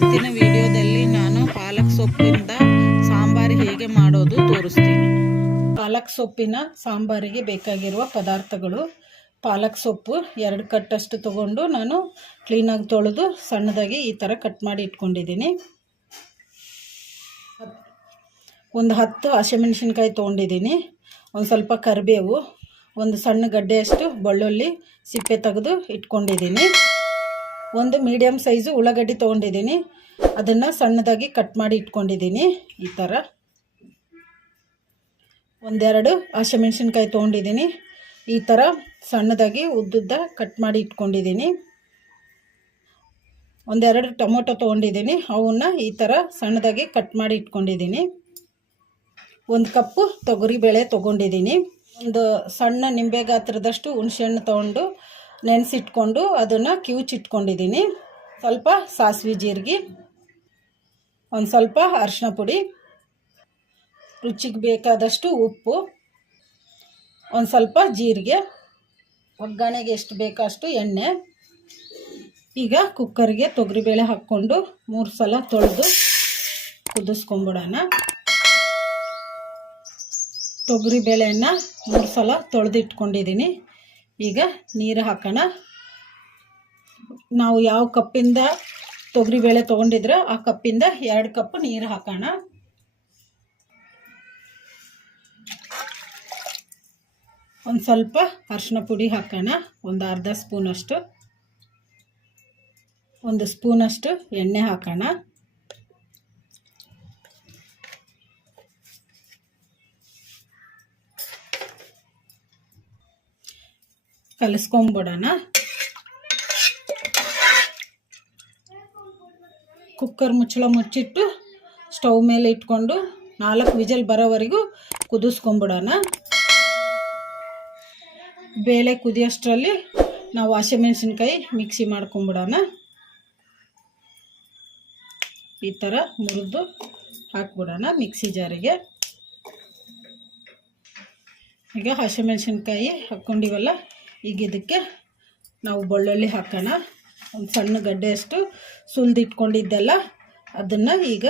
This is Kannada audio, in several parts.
ಇವತ್ತಿನ ವಿಡಿಯೋದಲ್ಲಿ ನಾನು ಪಾಲಕ್ ಸೊಪ್ಪಿಂದ ಸಾಂಬಾರು ಹೇಗೆ ಮಾಡೋದು ತೋರಿಸ್ತೀನಿ. ಪಾಲಕ್ ಸೊಪ್ಪಿನ ಸಾಂಬಾರಿಗೆ ಬೇಕಾಗಿರುವ ಪದಾರ್ಥಗಳು: ಪಾಲಕ್ ಸೊಪ್ಪು 2 ಕಟ್ಟಷ್ಟು ತಗೊಂಡು ನಾನು ಕ್ಲೀನಾಗಿ ತೊಳೆದು ಸಣ್ಣದಾಗಿ ಈ ಥರ ಕಟ್ ಮಾಡಿ ಇಟ್ಕೊಂಡಿದ್ದೀನಿ. ಒಂದು 10 ಹಸಿಮೆಣಸಿನ್ಕಾಯಿ ತೊಗೊಂಡಿದ್ದೀನಿ. ಒಂದು ಸ್ವಲ್ಪ ಕರಿಬೇವು, ಒಂದು ಸಣ್ಣ ಗಡ್ಡೆಯಷ್ಟು ಬೆಳ್ಳುಳ್ಳಿ ಸಿಪ್ಪೆ ತೆಗೆದು ಇಟ್ಕೊಂಡಿದ್ದೀನಿ. ಒಂದು ಮೀಡಿಯಮ್ ಸೈಜು ಉಳ್ಳಾಗಡ್ಡಿ ತೊಗೊಂಡಿದ್ದೀನಿ, ಅದನ್ನು ಸಣ್ಣದಾಗಿ ಕಟ್ ಮಾಡಿ ಇಟ್ಕೊಂಡಿದ್ದೀನಿ. ಈ ಥರ ಒಂದೆರಡು ಹಸಿಮೆಣಸಿನ್ಕಾಯಿ ತೊಗೊಂಡಿದ್ದೀನಿ, ಈ ಥರ ಸಣ್ಣದಾಗಿ ಉದ್ದುದ್ದ ಕಟ್ ಮಾಡಿ ಇಟ್ಕೊಂಡಿದ್ದೀನಿ. ಒಂದೆರಡು ಟೊಮೊಟೊ ತೊಗೊಂಡಿದ್ದೀನಿ, ಅವನ್ನ ಈ ಥರ ಸಣ್ಣದಾಗಿ ಕಟ್ ಮಾಡಿ ಇಟ್ಕೊಂಡಿದ್ದೀನಿ. 1 ಕಪ್ಪು ತೊಗರಿಬೇಳೆ ತೊಗೊಂಡಿದ್ದೀನಿ. ಒಂದು ಸಣ್ಣ ನಿಂಬೆ ಗಾತ್ರದಷ್ಟು ಹುಣಸೆಹಣ್ಣು ತೊಗೊಂಡು ನೆನೆಸಿಟ್ಕೊಂಡು ಅದನ್ನು ಕಿವುಚಿಟ್ಕೊಂಡಿದ್ದೀನಿ. ಸ್ವಲ್ಪ ಸಾಸಿವೆ ಜೀರಿಗೆ, ಒಂದು ಸ್ವಲ್ಪ ಅರಿಶಿನ ಪುಡಿ, ರುಚಿಗೆ ಬೇಕಾದಷ್ಟು ಉಪ್ಪು, ಒಂದು ಸ್ವಲ್ಪ ಜೀರಿಗೆ, ಒಗ್ಗರಣೆಗೆ ಎಷ್ಟು ಬೇಕೋ ಅಷ್ಟು ಎಣ್ಣೆ. ಈಗ ಕುಕ್ಕರ್ಗೆ ತೊಗರಿಬೇಳೆ ಹಾಕ್ಕೊಂಡು 3 ಸಲ ತೊಳೆದು ಕುದಿಸ್ಕೊಂಬಿಡೋಣ. ತೊಗರಿಬೇಳೆಯನ್ನು 3 ಸಲ ತೊಳೆದು ಇಟ್ಕೊಂಡಿದ್ದೀನಿ. ಈಗ ನೀರು ಹಾಕೋಣ. ನಾವು ಯಾವ ಕಪ್ಪಿಂದ ತೊಗರಿಬೇಳೆ ತೊಗೊಂಡಿದ್ರೆ ಆ ಕಪ್ಪಿಂದ 2 ಕಪ್ ನೀರು ಹಾಕೋಣ. ಒಂದು ಸ್ವಲ್ಪ ಅರಿಶಿನ ಪುಡಿ ಹಾಕೋಣ, ಒಂದು ಅರ್ಧ ಸ್ಪೂನಷ್ಟು. 1 ಸ್ಪೂನಷ್ಟು ಎಣ್ಣೆ ಹಾಕೋಣ. ಕಲಿಸ್ಕೊಂಬಿಡೋಣ. ಕುಕ್ಕರ್ ಮುಚ್ಚಳ ಮುಚ್ಚಿಟ್ಟು ಸ್ಟವ್ ಮೇಲೆ ಇಟ್ಕೊಂಡು 4 ವಿಜಲ್ ಬರೋವರೆಗೂ ಕುದಿಸ್ಕೊಂಬಿಡೋಣ. ಬೇಳೆ ಕುದಿಯೋಷ್ಟರಲ್ಲಿ ನಾವು ಹಸಿಮೆಣಸಿನ್ಕಾಯಿ ಮಿಕ್ಸಿ ಮಾಡ್ಕೊಂಬಿಡೋಣ. ಈ ಥರ ಮುರಿದು ಹಾಕ್ಬಿಡೋಣ ಮಿಕ್ಸಿ ಜಾರಿಗೆ. ಈಗ ಹಸಿಮೆಣಸಿನ್ಕಾಯಿ ಹಾಕ್ಕೊಂಡಿವಲ್ಲ, ಈಗ ಇದಕ್ಕೆ ನಾವು ಬೆಳ್ಳುಳ್ಳಿ ಹಾಕೋಣ. ಒಂದು ಸಣ್ಣ ಗಡ್ಡೆಯಷ್ಟು ಸುಲಿದು ಇಟ್ಕೊಂಡಿದ್ದೆಲ್ಲ ಅದನ್ನು ಈಗ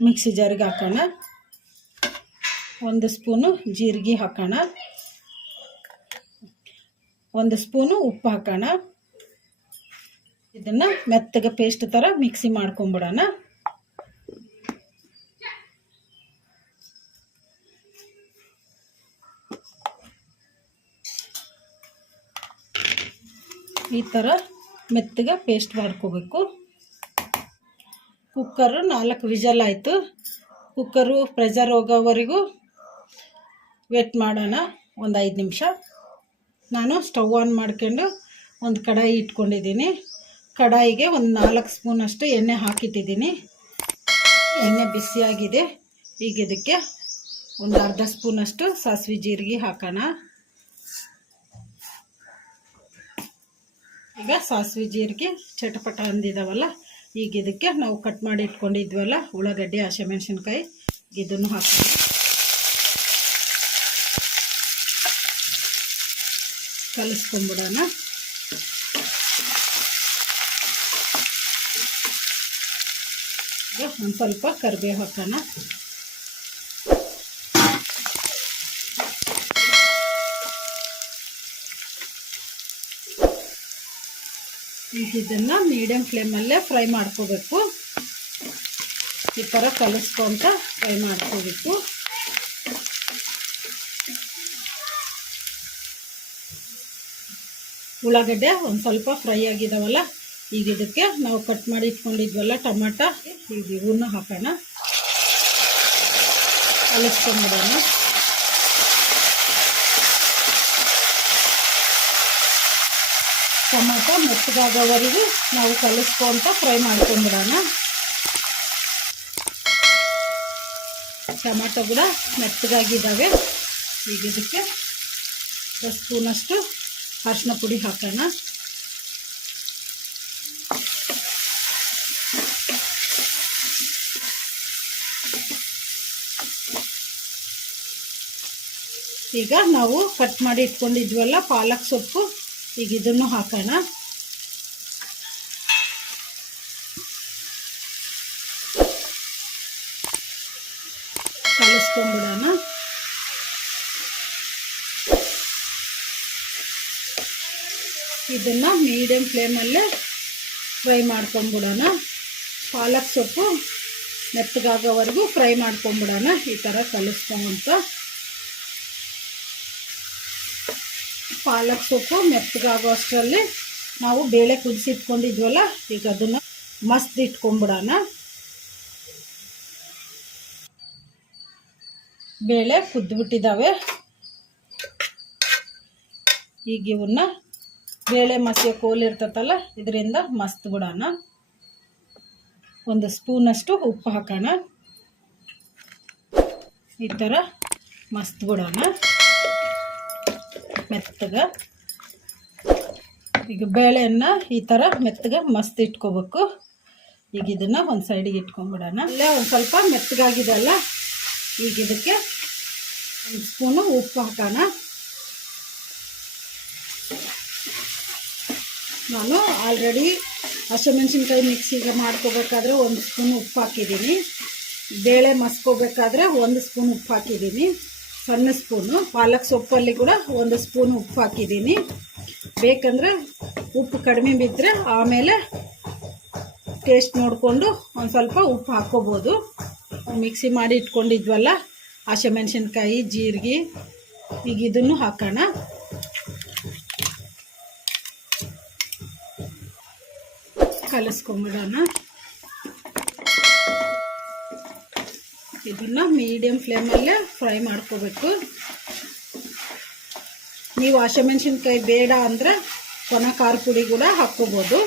ಮಿಕ್ಸಿ ಜಾರಿಗೆ ಹಾಕೋಣ. 1 ಸ್ಪೂನು ಜೀರಿಗೆ ಹಾಕೋಣ, 1 ಸ್ಪೂನು ಉಪ್ಪು ಹಾಕೋಣ. ಇದನ್ನು ಮೆತ್ತಗೆ ಪೇಸ್ಟ್ ಥರ ಮಿಕ್ಸಿ ಮಾಡ್ಕೊಂಬಿಡೋಣ. ಈ ಥರ ಮೆತ್ತಗೆ ಪೇಸ್ಟ್ ಮಾಡ್ಕೋಬೇಕು. ಕುಕ್ಕರು 4 ವಿಜಲ್ ಆಯಿತು. ಕುಕ್ಕರು ಪ್ರೆಷರ್ ಹೋಗೋವರೆಗೂ ವೇಟ್ ಮಾಡೋಣ ಒಂದು 5 ನಿಮಿಷ. ನಾನು ಸ್ಟವ್ ಆನ್ ಮಾಡ್ಕೊಂಡು ಒಂದು ಕಡಾಯಿ ಇಟ್ಕೊಂಡಿದ್ದೀನಿ. ಕಡಾಯಿಗೆ ಒಂದು 4 ಸ್ಪೂನಷ್ಟು ಎಣ್ಣೆ ಹಾಕಿಟ್ಟಿದ್ದೀನಿ. ಎಣ್ಣೆ ಬಿಸಿಯಾಗಿದೆ. ಈಗ ಇದಕ್ಕೆ ಒಂದು ಅರ್ಧ ಸ್ಪೂನಷ್ಟು ಸಾಸಿವೆ ಜೀರಿಗೆ ಹಾಕೋಣ. ಈಗ ಸಾಸಿವೆ ಜೀರಿಗೆ ಚಟಪಟ ಅಂದಿದ್ದಾವಲ್ಲ, ಈಗ ಇದಕ್ಕೆ ನಾವು ಕಟ್ ಮಾಡಿ ಇಟ್ಕೊಂಡಿದ್ವಲ್ಲ ಉಳ್ಳಾಗಡ್ಡಿ ಹಸಿಮೆಣಸಿನ್ಕಾಯಿ, ಇದನ್ನು ಹಾಕೋಣ. ಕಲಿಸ್ಕೊಂಬಿಡೋಣ. ಈಗ ಒಂದು ಸ್ವಲ್ಪ ಕರಿಬೇವು ಹಾಕೋಣ. ಈಗ ಇದನ್ನು ಮೀಡಿಯಮ್ ಫ್ಲೇಮಲ್ಲೇ ಫ್ರೈ ಮಾಡ್ಕೋಬೇಕು. ಈ ಥರ ಕಲಿಸ್ಕೊಂತ ಫ್ರೈ ಮಾಡ್ಕೋಬೇಕು. ಉಳ್ಳಾಗಡ್ಡೆ ಒಂದು ಸ್ವಲ್ಪ ಫ್ರೈ ಆಗಿದಾವಲ್ಲ, ಈಗ ಇದಕ್ಕೆ ನಾವು ಕಟ್ ಮಾಡಿ ಇಟ್ಕೊಂಡಿದ್ವಲ್ಲ ಟೊಮಾಟ, ಈಗ ಇವನ್ನ ಹಾಕೋಣ. ಕಲಿಸ್ಕೊಂಬಿಡೋಣ. ಟೊಮಾಟೊ ಮೆತ್ತಗಾಗೋವರೆಗೂ ನಾವು ಕಲಿಸ್ಕೊಂತ ಫ್ರೈ ಮಾಡ್ಕೊಂಬಿಡೋಣ. ಟೊಮಾಟೊ ಕೂಡ ಮೆತ್ತಗಾಗಿದ್ದಾವೆ. ಈಗ ಇದಕ್ಕೆ 1 ಸ್ಪೂನಷ್ಟು ಅರಿಶಿನ ಪುಡಿ ಹಾಕೋಣ. ಈಗ ನಾವು ಕಟ್ ಮಾಡಿ ಇಟ್ಕೊಂಡಿದ್ವಲ್ಲ ಪಾಲಕ್ ಸೊಪ್ಪು, ಈಗ ಇದನ್ನು ಹಾಕೋಣ. ಕಲಿಸ್ಕೊಂಡ್ಬಿಡೋಣ. ಇದನ್ನು ಮೀಡಿಯಮ್ ಫ್ಲೇಮಲ್ಲೇ ಫ್ರೈ ಮಾಡ್ಕೊಂಬಿಡೋಣ. ಪಾಲಕ್ ಸೊಪ್ಪು ಮೆತ್ತಗಾಗೋವರೆಗೂ ಫ್ರೈ ಮಾಡ್ಕೊಂಬಿಡೋಣ. ಈ ಥರ ಕಲಿಸ್ಕೊಂತ ಪಾಲಕ್ ಸೊಪ್ಪು ಮೆತ್ತಗಾಗೋ ಅಷ್ಟರಲ್ಲಿ ನಾವು ಬೇಳೆ ಕುದಿಸಿಟ್ಕೊಂಡಿದ್ವಲ್ಲ, ಈಗ ಅದನ್ನು ಮಸ್ತ್ ಇಟ್ಕೊಂಬಿಡೋಣ. ಬೇಳೆ ಕುದ್ಬಿಟ್ಟಿದ್ದಾವೆ. ಈಗ ಇವನ್ನ ಬೇಳೆ ಮಸಿಯ ಕೋಲ್ ಇರ್ತತಲ್ಲ, ಇದರಿಂದ ಮಸ್ತ್ ಬಿಡೋಣ. ಒಂದು ಸ್ಪೂನಷ್ಟು ಉಪ್ಪು ಹಾಕೋಣ. ಈ ಥರ ಮಸ್ತ್ ಬಿಡೋಣ ಮೆತ್ತಗ. ಈಗ ಬೇಳೆಯನ್ನು ಈ ಥರ ಮೆತ್ತಗೆ ಮಸ್ತ್ ಇಟ್ಕೋಬೇಕು. ಈಗ ಇದನ್ನು ಒಂದು ಸೈಡಿಗೆ ಇಟ್ಕೊಂಡ್ಬಿಡೋಣ. ಇಲ್ಲೇ ಒಂದು ಸ್ವಲ್ಪ ಮೆತ್ತಗಾಗಿದೆ ಅಲ್ಲ, ಈಗ ಇದಕ್ಕೆ ಒಂದು ಸ್ಪೂನು ಉಪ್ಪು ಹಾಕೋಣ. ನಾನು ಆಲ್ರೆಡಿ ಹಸಿಮೆಣಸಿನ್ಕಾಯಿ ಮಿಕ್ಸಿಗೆ ಮಾಡ್ಕೋಬೇಕಾದ್ರೆ 1 ಸ್ಪೂನ್ ಉಪ್ಪು ಹಾಕಿದ್ದೀನಿ. ಬೇಳೆ ಮಸ್ಕೋಬೇಕಾದ್ರೆ 1 ಸ್ಪೂನ್ ಉಪ್ಪು ಹಾಕಿದ್ದೀನಿ, ಸಣ್ಣ ಸ್ಪೂನು. ಪಾಲಕ್ ಸೊಪ್ಪಲ್ಲಿ ಕೂಡ 1 ಸ್ಪೂನ್ ಉಪ್ಪು ಹಾಕಿದ್ದೀನಿ. ಬೇಕಂದರೆ ಉಪ್ಪು ಕಡಿಮೆ ಬಿದ್ದರೆ ಆಮೇಲೆ ಟೇಸ್ಟ್ ನೋಡಿಕೊಂಡು ಒಂದು ಸ್ವಲ್ಪ ಉಪ್ಪು ಹಾಕ್ಕೋಬೋದು. ಮಿಕ್ಸಿ ಮಾಡಿ ಇಟ್ಕೊಂಡಿದ್ವಲ್ಲ ಹಸಿಮೆಣಸಿನ್ಕಾಯಿ, ಜೀರಿಗೆ, ಈಗ ಇದನ್ನು ಹಾಕೋಣ. ಕಲಿಸ್ಕೊಂಬಿಡೋಣ. ಇದನ್ನು ಮೀಡಿಯಮ್ ಫ್ಲೇಮಲ್ಲೇ ಫ್ರೈ ಮಾಡ್ಕೋಬೇಕು. ನೀವು ಹಸಿಮೆಣಸಿನ್ಕಾಯಿ ಬೇಡ ಅಂದರೆ ಒಣ ಖಾರ ಪುಡಿ ಕೂಡ ಹಾಕ್ಕೋಬೋದು.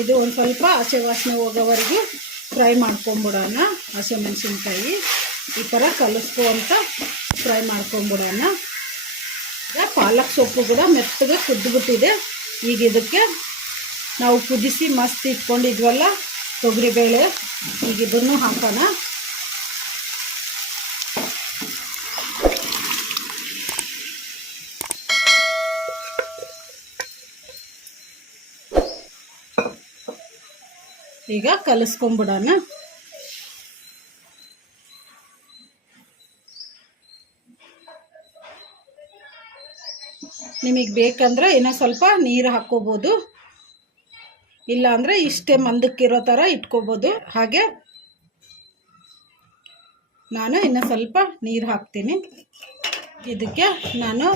ಇದು ಒಂದು ಸ್ವಲ್ಪ ಹಸಿ ವಾಸನೆ ಹೋಗೋವರೆಗೂ ಫ್ರೈ ಮಾಡ್ಕೊಂಬಿಡೋಣ. ಹಸಿಮೆಣಸಿನ್ಕಾಯಿ ಈ ಥರ ಕಲಿಸ್ಕೊಂತ ಫ್ರೈ ಮಾಡ್ಕೊಂಬಿಡೋಣ. ಈಗ ಪಾಲಕ್ ಸೊಪ್ಪು ಕೂಡ ಮೆತ್ತಗೆ ಕುದ್ದುಬಿಟ್ಟಿದೆ. ಈಗ ಇದಕ್ಕೆ ನಾವು ಕುದಿಸಿ ಮಸ್ತ್ ಇಟ್ಕೊಂಡಿದ್ವಲ್ಲ ತೊಗರಿಬೇಳೆ, ಈಗ ಇದನ್ನು ಹಾಕೋಣ. ಈಗ ಕಲಿಸ್ಕೊಂಬಿಡೋಣ. ನಿಮಗೆ ಬೇಕಂದ್ರೆ ಇನ್ನೂ ಸ್ವಲ್ಪ ನೀರು ಹಾಕ್ಕೋಬೋದು, ಇಲ್ಲಾಂದರೆ ಇಷ್ಟೇ ಮಂದಕ್ಕಿರೋ ಥರ ಇಟ್ಕೋಬೋದು. ಹಾಗೆ ನಾನು ಇನ್ನೂ ಸ್ವಲ್ಪ ನೀರು ಹಾಕ್ತೀನಿ. ಇದಕ್ಕೆ ನಾನು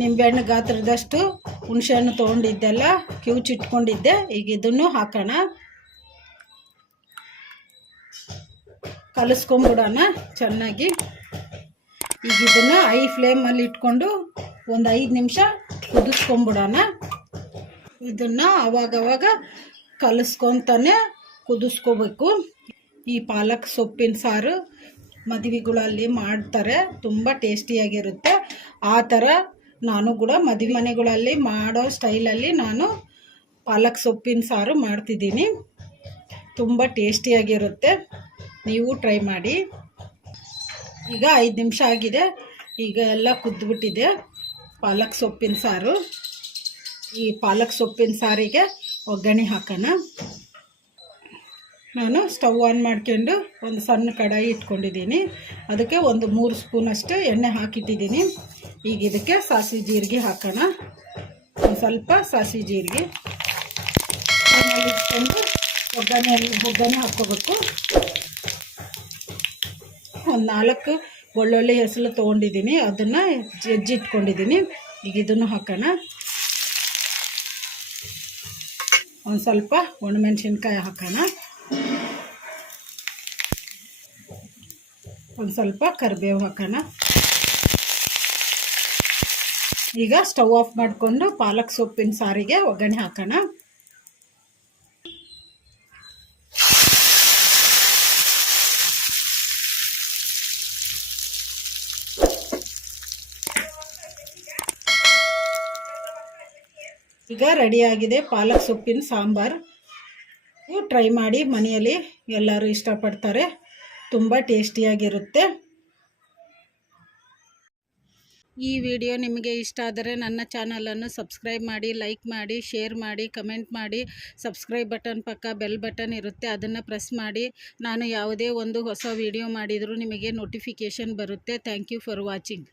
ನಿಂಬೆಹಣ್ಣು ಗಾತ್ರದಷ್ಟು ಹುಣಸೆಹಣ್ಣು ತೊಗೊಂಡಿದ್ದೆಲ್ಲ ಕಿವುಚಿಟ್ಕೊಂಡಿದ್ದೆ. ಈಗ ಇದನ್ನು ಹಾಕೋಣ. ಕಲಿಸ್ಕೊಂಬಿಡೋಣ ಚೆನ್ನಾಗಿ. ಈಗ ಇದನ್ನು ಹೈ ಫ್ಲೇಮಲ್ಲಿ ಇಟ್ಕೊಂಡು ಒಂದು 5 ನಿಮಿಷ ಕುದಿಸ್ಕೊಂಬಿಡೋಣ. ಇದನ್ನು ಅವಾಗವಾಗ ಕಲಿಸ್ಕೊತಾನೆ ಕುದಿಸ್ಕೋಬೇಕು. ಈ ಪಾಲಕ್ ಸೊಪ್ಪಿನ ಸಾರು ಮದುವೆಗಳಲ್ಲಿ ಮಾಡ್ತಾರೆ, ತುಂಬ ಟೇಸ್ಟಿಯಾಗಿರುತ್ತೆ. ಆ ಥರ ನಾನು ಕೂಡ ಮದುವೆ ಮನೆಗಳಲ್ಲಿ ಮಾಡೋ ಸ್ಟೈಲಲ್ಲಿ ನಾನು ಪಾಲಕ್ ಸೊಪ್ಪಿನ ಸಾರು ಮಾಡ್ತಿದ್ದೀನಿ. ತುಂಬ ಟೇಸ್ಟಿಯಾಗಿರುತ್ತೆ, ನೀವು ಟ್ರೈ ಮಾಡಿ. ಈಗ 5 ನಿಮಿಷ ಆಗಿದೆ. ಈಗ ಎಲ್ಲ ಕುದ್ದುಬಿಟ್ಟಿದೆ ಪಾಲಕ್ ಸೊಪ್ಪಿನ ಸಾರು. ಈ ಪಾಲಕ್ ಸೊಪ್ಪಿನ ಸಾರಿಗೆ ಒಗ್ಗರಣೆ ಹಾಕೋಣ. ನಾನು ಸ್ಟವ್ ಆನ್ ಮಾಡ್ಕೊಂಡು ಒಂದು ಸಣ್ಣ ಕಡಾಯಿ ಇಟ್ಕೊಂಡಿದ್ದೀನಿ. ಅದಕ್ಕೆ ಒಂದು 3 ಸ್ಪೂನಷ್ಟು ಎಣ್ಣೆ ಹಾಕಿಟ್ಟಿದ್ದೀನಿ. ಈಗ ಇದಕ್ಕೆ ಸಾಸಿವೆ ಜೀರಿಗೆ ಹಾಕೋಣ. ಒಂದು ಸ್ವಲ್ಪ ಸಾಸಿವೆ ಜೀರಿಗೆ ಇಟ್ಕೊಂಡು ಒಗ್ಗರಣೆ ಹಾಕ್ಕೋಬೇಕು. ಒಂದು 4 ಬೆಳ್ಳುಳ್ಳಿ ಹೆಸರು ತೊಗೊಂಡಿದ್ದೀನಿ, ಅದನ್ನು ಜಜ್ಜಿಟ್ಕೊಂಡಿದ್ದೀನಿ. ಈಗ ಇದನ್ನು ಹಾಕೋಣ. ಒಂದು ಸ್ವಲ್ಪ ಒಣಮೆಣಸಿನ್ಕಾಯಿ ಹಾಕೋಣ. ಒಂದು ಸ್ವಲ್ಪ ಕರಿಬೇವು ಹಾಕೋಣ. ಈಗ ಸ್ಟವ್ ಆಫ್ ಮಾಡಿಕೊಂಡು ಪಾಲಕ್ ಸೊಪ್ಪಿನ ಸಾರಿಗೆ ಒಗ್ಗರಣೆ ಹಾಕೋಣ. ಈಗ ರೆಡಿಯಾಗಿದೆ ಪಾಲಕ್ ಸೊಪ್ಪಿನ ಸಾಂಬಾರು. ಟ್ರೈ ಮಾಡಿ, ಮನೆಯಲ್ಲಿ ಎಲ್ಲರೂ ಇಷ್ಟಪಡ್ತಾರೆ, ತುಂಬ ಟೇಸ್ಟಿಯಾಗಿರುತ್ತೆ. ಈ ವಿಡಿಯೋ ನಿಮಗೆ ಇಷ್ಟ ಆದರೆ ನನ್ನ ಚಾನಲನ್ನು ಸಬ್ಸ್ಕ್ರೈಬ್ ಮಾಡಿ, ಲೈಕ್ ಮಾಡಿ, ಶೇರ್ ಮಾಡಿ, ಕಮೆಂಟ್ ಮಾಡಿ. ಸಬ್ಸ್ಕ್ರೈಬ್ ಬಟನ್ ಪಕ್ಕ ಬೆಲ್ ಬಟನ್ ಇರುತ್ತೆ, ಅದನ್ನು ಪ್ರೆಸ್ ಮಾಡಿ. ನಾನು ಯಾವುದೇ ಒಂದು ಹೊಸ ವಿಡಿಯೋ ಮಾಡಿದರೂ ನಿಮಗೆ ನೋಟಿಫಿಕೇಷನ್ ಬರುತ್ತೆ. Thank you for watching.